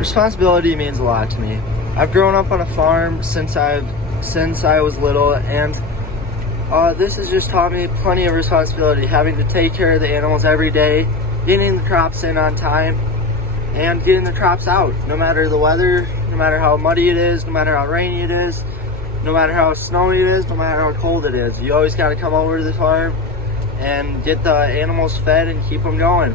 responsibility means a lot to me. I've grown up on a farm since I was little, and this has just taught me plenty of responsibility, having to take care of the animals every day, getting the crops in on time, and getting the crops out, no matter the weather, no matter how muddy it is, no matter how rainy it is, no matter how snowy it is, no matter how cold it is. You always got to come over to the farm and get the animals fed and keep them going.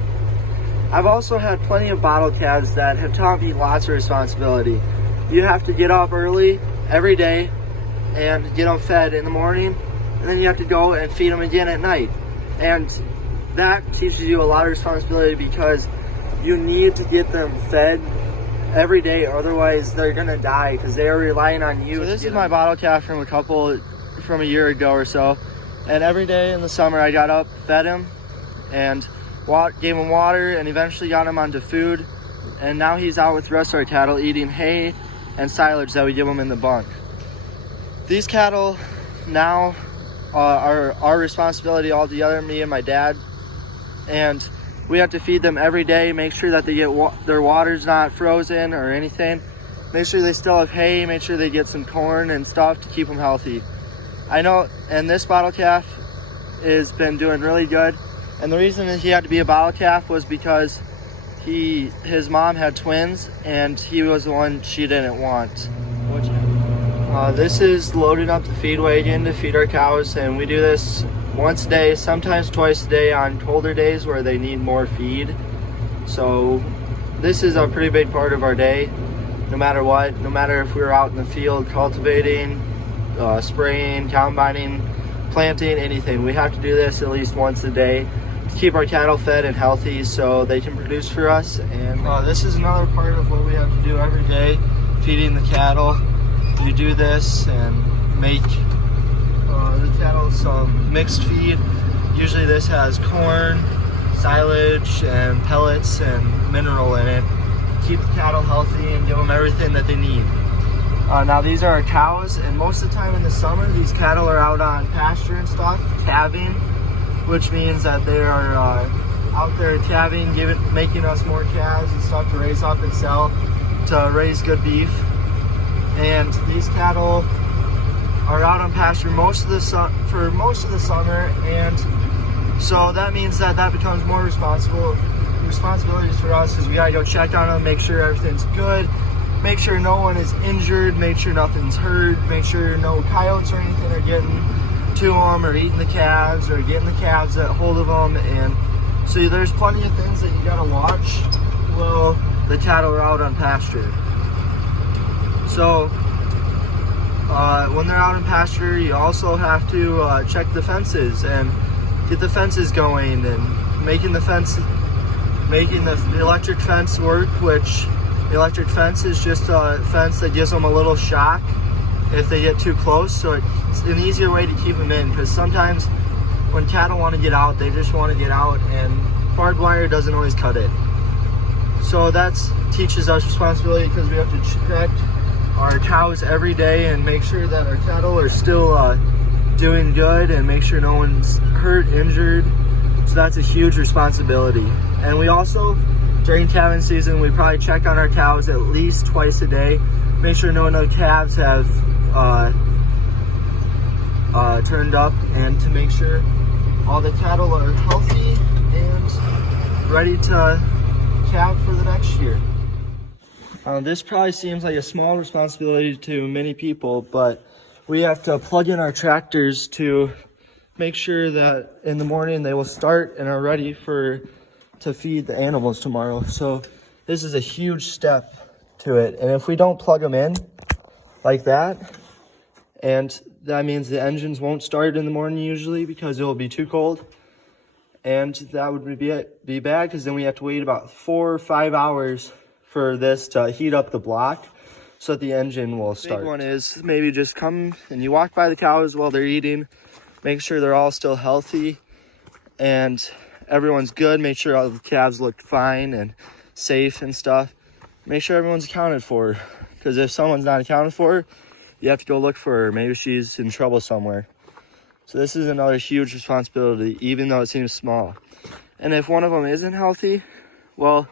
I've also had plenty of bottle calves that have taught me lots of responsibility. You have to get up early every day and get them fed in the morning, and then you have to go and feed them again at night. And that teaches you a lot of responsibility because you need to get them fed every day, otherwise they're gonna die because they are relying on you. So this is my bottle calf from a year ago or so, and every day in the summer I got up, fed him, and gave him water, and eventually got him onto food, and now he's out with the rest of our cattle eating hay and silage that we give him in the bunk. These cattle now are our responsibility altogether, me and my dad, and we have to feed them every day, make sure that they get their water's not frozen or anything, make sure they still have hay, make sure they get some corn and stuff to keep them healthy. I know, and this bottle calf has been doing really good, and the reason that he had to be a bottle calf was because his mom had twins and he was the one she didn't want. This is loading up the feed wagon to feed our cows, and we do this once a day, sometimes twice a day on colder days where they need more feed. So this is a pretty big part of our day, no matter what, no matter if we're out in the field cultivating, spraying, combining, planting, anything. We have to do this at least once a day to keep our cattle fed and healthy so they can produce for us. And this is another part of what we have to do every day, feeding the cattle. You do this and make the cattle some mixed feed. Usually this has corn, silage, and pellets and mineral in it. Keep the cattle healthy and give them everything that they need. Now these are our cows, and most of the time in the summer these cattle are out on pasture and stuff, calving, which means that they are out there calving, making us more calves and stuff to raise up and sell, to raise good beef. And these cattle are out on pasture for most of the summer, and so that means that becomes more responsibilities for us, because we gotta go check on them, make sure everything's good, make sure no one is injured, make sure nothing's hurt, make sure no coyotes or anything are getting to them or eating the calves or getting the calves at hold of them. And so there's plenty of things that you gotta watch while the cattle are out on pasture. So when they're out in pasture, you also have to check the fences and get the fences going, and making the electric fence work, which the electric fence is just a fence that gives them a little shock if they get too close. So it's an easier way to keep them in, because sometimes when cattle want to get out, they just want to get out, and barbed wire doesn't always cut it. So that teaches us responsibility, because we have to check our cows every day and make sure that our cattle are still doing good, and make sure no one's hurt, injured. So that's a huge responsibility. And we also, during calving season, we probably check on our cows at least twice a day, make sure no calves have turned up, and to make sure all the cattle are healthy and ready to calve for the next year. This probably seems like a small responsibility to many people, but we have to plug in our tractors to make sure that in the morning they will start and are ready to feed the animals tomorrow. So this is a huge step to it. And if we don't plug them in like that, and that means the engines won't start in the morning usually because it will be too cold. And that would be bad, because then we have to wait about 4 or 5 hours for this to heat up the block so that the engine will start. The big one is maybe just come and you walk by the cows while they're eating, make sure they're all still healthy and everyone's good, make sure all the calves look fine and safe and stuff. Make sure everyone's accounted for, because if someone's not accounted for, you have to go look for her. Maybe she's in trouble somewhere. So this is another huge responsibility, even though it seems small. And if one of them isn't healthy, well,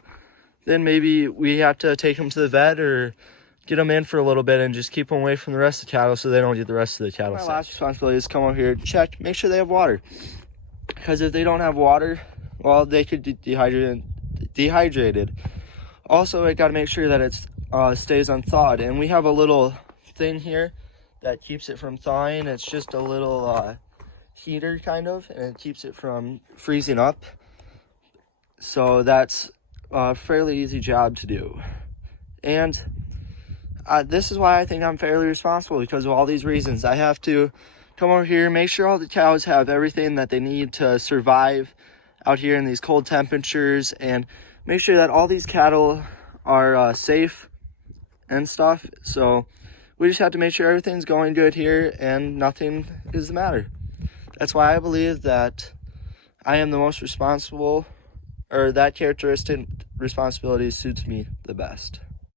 then maybe we have to take them to the vet or get them in for a little bit and just keep them away from the rest of the cattle so they don't get the rest of the cattle sick. My last responsibility is come over here, check, make sure they have water. Because if they don't have water, well, they could be dehydrated. Also, I got to make sure that it stays unthawed. And we have a little thing here that keeps it from thawing. It's just a little heater kind of, and it keeps it from freezing up. So that's a fairly easy job to do. And this is why I think I'm fairly responsible, because of all these reasons. I have to come over here, make sure all the cows have everything that they need to survive out here in these cold temperatures, and make sure that all these cattle are safe and stuff. So we just have to make sure everything's going good here and nothing is the matter. That's why I believe that I am the most responsible, or that characteristic responsibility suits me the best.